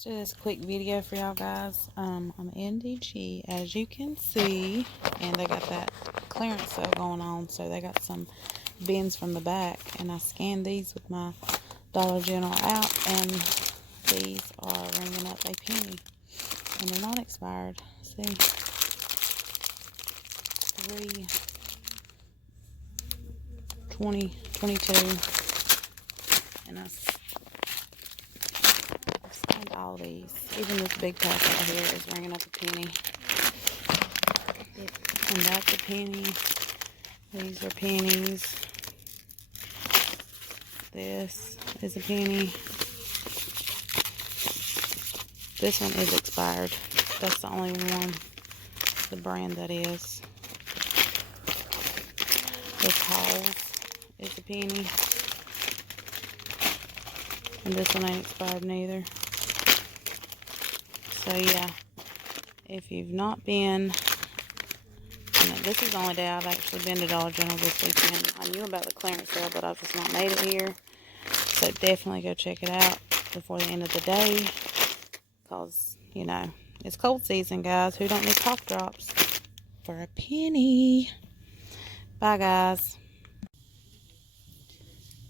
Let's do this quick video for y'all guys. I'm NDG, as you can see, and they got that clearance sale going on, so they got some bins from the back, and I scanned these with my Dollar General app, and these are ringing up a penny, and they're not expired. See, 3/20/22, and I scanned all these. Even this big pack right here is ringing up a penny, and that's a penny. These are pennies. This is a penny. This one is expired. That's the only one, the brand that is. This Halls is a penny. And this one ain't expired neither. So yeah, if you've not been, this is the only day I've actually been to Dollar General this weekend. I knew about the clearance sale, but I've just not made it here. So definitely go check it out before the end of the day. Because, you know, it's cold season, guys. Who don't need cough drops for a penny? Bye, guys.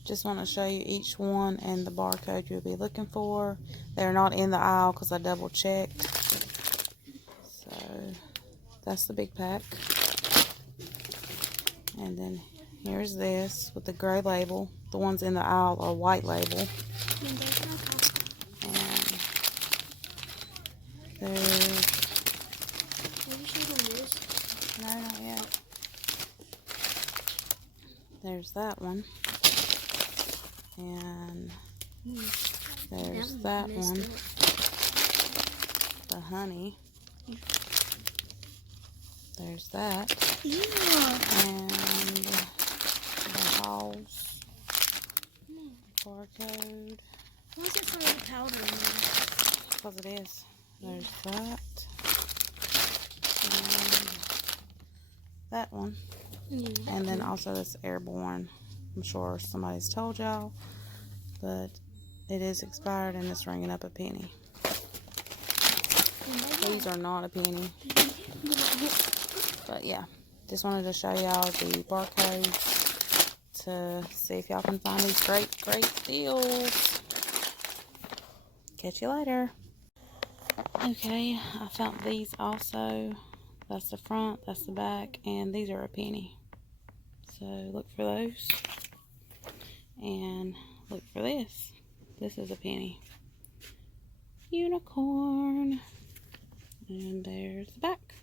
Just want to show you each one and the barcode you'll be looking for. They're not in the aisle because I double checked. So that's the big pack. And then here's this with the gray label. The ones in the aisle are white label. And there's... No, not yet. There's that one. And there's that one. The honey. There's that. And the Halls barcode. Why is it so much powder in there? Because it is. There's that. And that one. And then also this Airborne. I'm sure somebody's told y'all, but it is expired and it's ringing up a penny. These are not a penny. But yeah, just wanted to show y'all the barcodes to see if y'all can find these great deals. Catch you later. Okay, I found these also. That's the front, that's the back, and these are a penny. So look for those. And look for this. This is a penny. Unicorn. And there's the back.